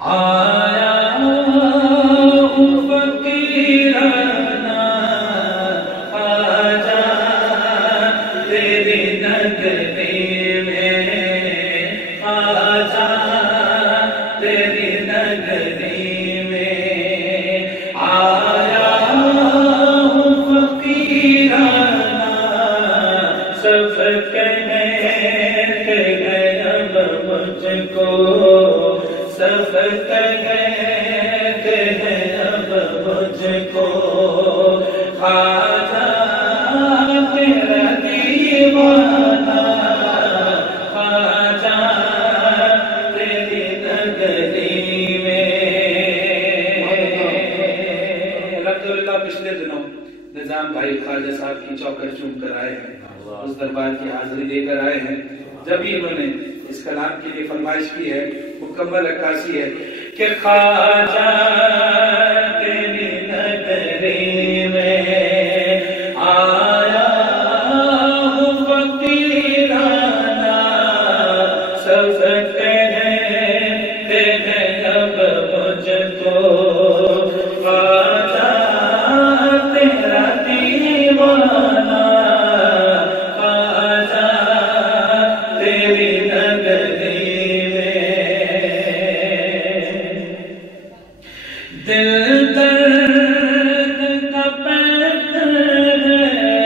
آیا فقیرانا خواجہ تیری نگری میں، خواجہ تیری نگری میں آیا فقیرانا، سب کہتے ہیں اب مجھ کو، سب کہتے ہیں اب مجھ کو، خواجہ تیرا دیوانہ، خواجہ تیری نگری میں۔ الحمدللہ پچھلے دنوں نظام بھائی خواجہ صاحب کی چوکر چوم کر آئے ہیں، اس دربار کی حاضری دے کر آئے ہیں، جب ہی انہوں نے اس کلام کے لیے فرمائش کی ہے، مکمل عکاسی ہے کہ خواجہ تیری نگری میں آیا فقیرانا، سب کہتے ہیں اب مجھ کو، خواجہ تیرا دیوانہ، خواجہ تیری نگری میں۔ دل درد کا پیکر ہے،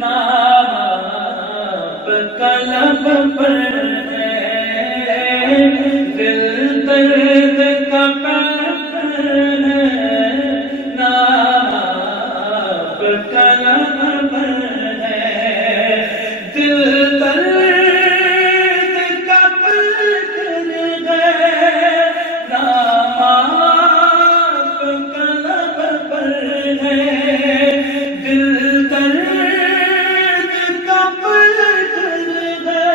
نام آپ قلب پر ہے، دل درد کا پیکر ہے، نام آپ قلب پر ہے، دل درد کا پیکر ہے، نام آپ قلب پر ہے، دل درد کا پیکر ہے،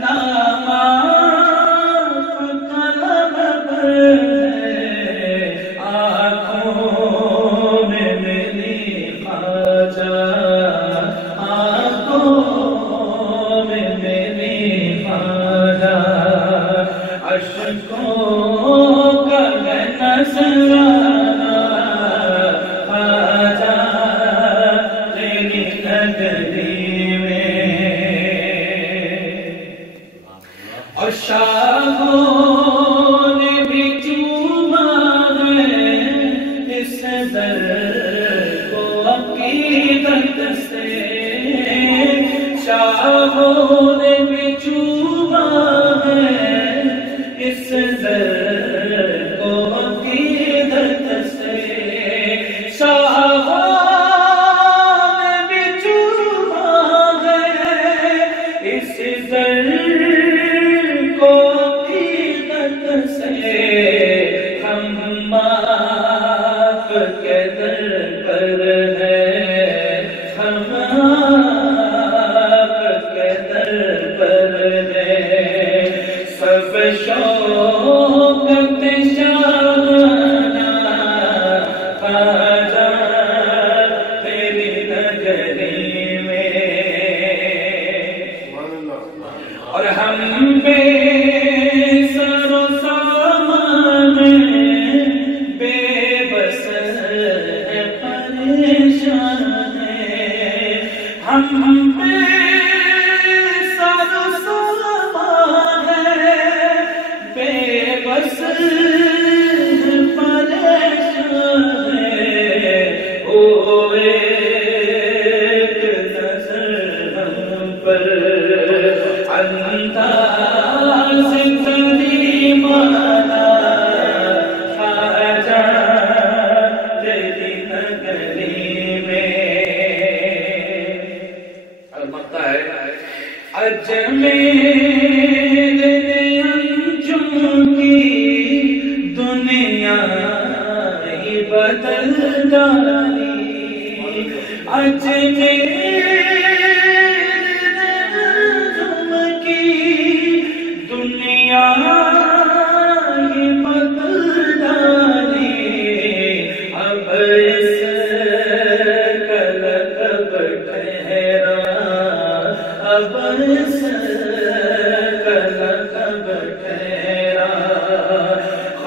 نام آپ قلب پر ہے، آنکھوں میں میری خواجہ، آنکھوں میں میری خواجہ، اشکوں کا ہے نذرانہ، خواجہ تیری نگری میں۔ اور شاہوں نے بھی چوما ہے اس در کو عقیدت سے، شاہوں نے بھی چوما ہے اس در کو عقیدت سے، شاہوں نے بھی چوما ہے اس در کو عقیدت سے، ہم آپ کے در پر ہیں، ہم آپ کے در پر ہیں، سب شوقت شاہانہ، خواجہ تیری نگری میں۔ اور ہم بے سر و سامان بے بس ہیں، پریشان ہیں، ہم بے سر و سامان بے بس پریشان ہیں، او ایک نظر ہم پر انداز کریمانہ، خواجہ تیری نگری میں۔ اور مقطع ہے اجمیر نے انجم کی دنیا ہی بدل ڈالی، اجمیر نے انجم کی دنیا ہی بدل ڈالی، اب اس کلکب ٹھہرا، اب اس کلکب ٹھہرا،